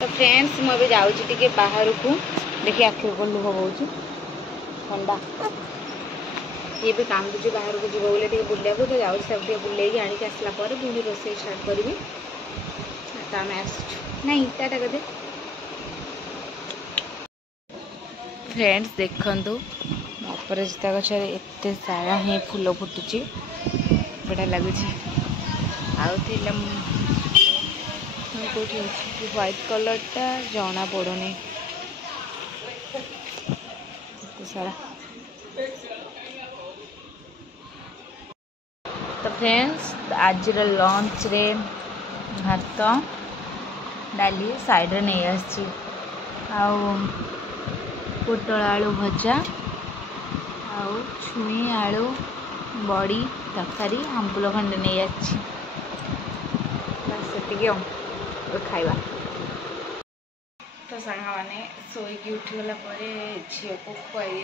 तो फ्रेंड्स मुझे जाऊँगी बाहर को देखिए आखिर को लुह हो ठंडा ये भी काम दूसरी बाहर को जीव बोले बुले तो जाऊँ सब बुले आणिक आसला पुणी रोसे स्टार्ट करी तो आम नहीं टाटा कर फ्रेंड्स देखु अपराजिता गचर एत सारा ही फूल फुटुची बढ़िया लगुच व्हाइट कलर टा जना पड़ूनी सारा। तो फ्रेंड्स आज लंच रे भात डाली साइड रे नहीं आसी पोटल आलू भजा आउ छुई आलू बड़ी तरकारी आंबुल खंडे नहीं आसी से खाइबा। तो सांग मैंने शोक उठीगला झील को खुआई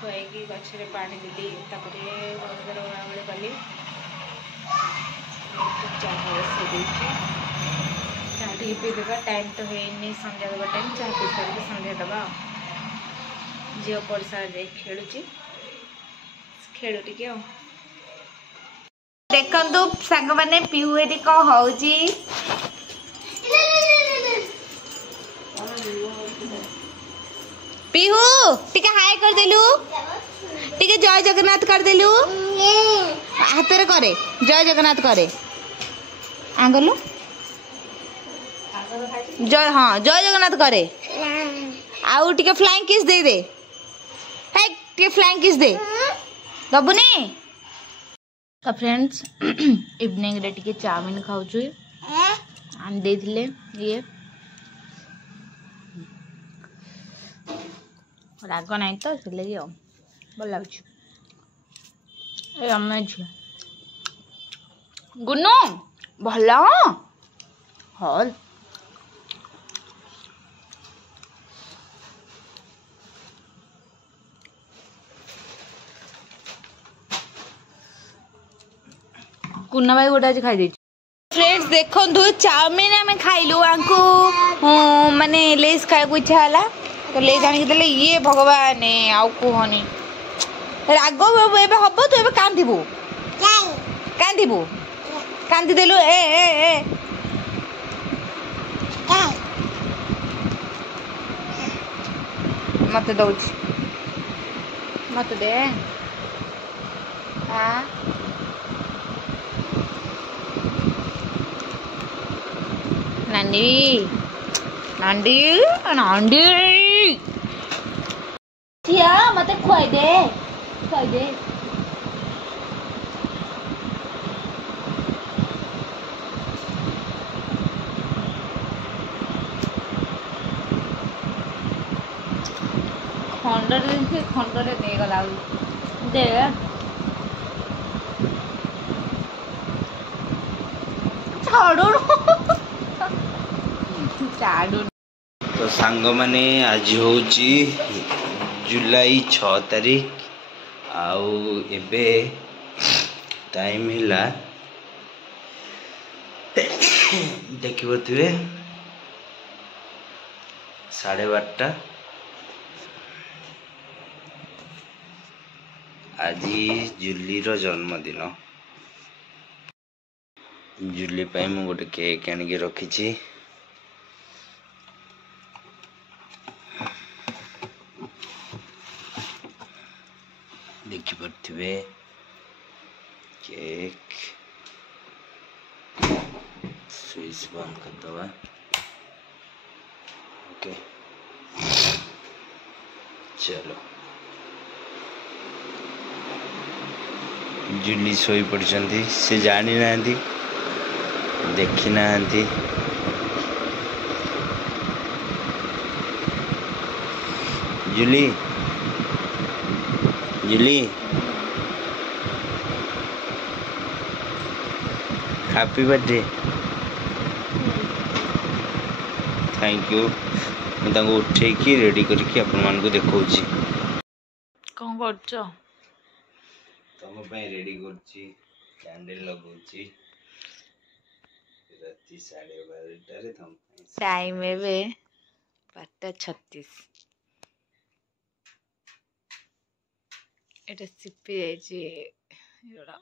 खुआई गचरे पानी देली घर ओळा कली चाह बसई चाह टे पीदेबा टाइम तो है संध्या देवा टाइम चाह पी सारे संध्या दबा झील पड़सा खेलुची खेलु टिके देखु सांग मैंने पीहू ये कौन होजी पीहू टिके हाय कर देलु टिके जय जगन्नाथ कर देलु हाथ रे करे जय जगन्नाथ करे आंगलु जय हाँ जय जगन्नाथ करे आउ टिके फ्लाइंग किस दे दे है टिके फ्लाइंग किस दे दबुनी। तो फ्रेंड्स इवनिंग रे टिके चाउमीन खाऊछु आन देथिले ये राग नहीं तो से लगे भल लगुच झी गुन्नू भल हल कुन्ना भाई गोटे आज खाई फ्रेंड्स देखो चाउमीन आम खाइलु आंकु माने लेस खाया इच्छा है तो ले जाने देले ये भगवान आउ कहनी राग एबे हबो तू एबे कांदिबू कांदिबू कांदी देलु ए मत दउछ मत दे हां नानी नांडी नांडी थिया मते खुआई दे खंडरे दे गला दे छाड़ो छाड़ो। तो सांग माने आज हूँ जुलाई 6 तारीख आउ एबे टाइम हिला देखिबो तुवे 12:30 आज जुली रो जन्मदिन जुली पाई मु गोटे केक आनिके रखी देखिपे केक स्विच बंद कर दवा ओके चलो जुली सोई पड़छंती से जानी ना देखी ना जुली जुली हैप्पी बर्थडे थैंक यू मुझे उठे रेडी करके आपण मान को देखौ छी कौन करछो तुम पे रेडी करछि कैंडल लगौछि राति 12:30 तुम टाइम एवे 5:36 এটা সিপি যাইছি এগুলা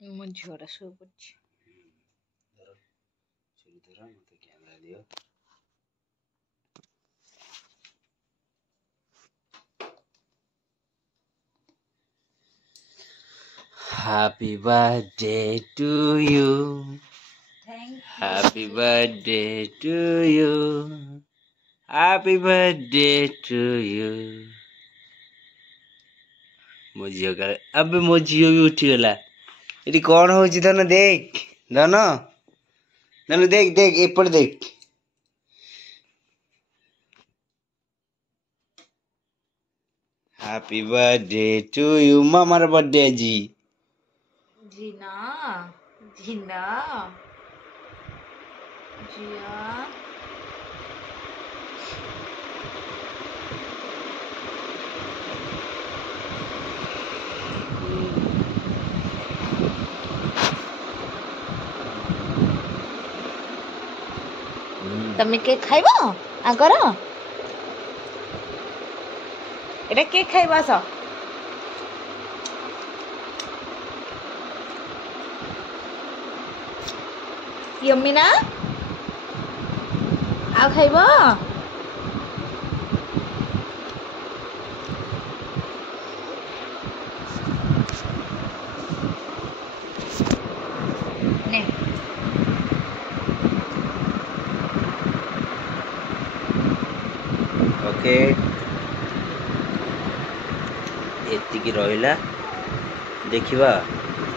ମୋ ଝିଅଟା ଶୋଇ ପଡିଛି। Happy birthday to you. Happy birthday to you. Happy birthday to you. ମୋ ଝିଅ କାଳେ ଆବେ ମୋ ଝିଅ ବି ଉଠିଗଲା। ଏଠି କଣ ହଉଛି ଧନ ଦେଖ ଧନ ଧନ ଦେଖ ଦେଖ ଏପଟେ ଦେଖ। Happy birthday to you ମାମାର birthday ଆଜି। ଝିନା ଝିନା ଝିଆ ତମେ କେକ୍ ଖାଇବ ଆଗର ଏଟା କେକ୍ ଖାଇବ ଆସ यम्मी ना आ खाइब ने ओके एतिकी रहिला देखिबा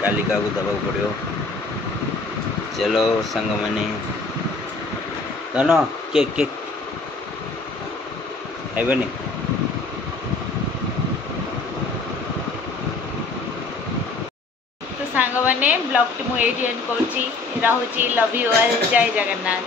काली का को दबाक पड़ियो। चलो संग माने धन केक केक खाइबनी तो सांग माने ब्लॉग टी मु एडी एंड करछि। एरा होछि लव यू ऑल जय जगन्नाथ।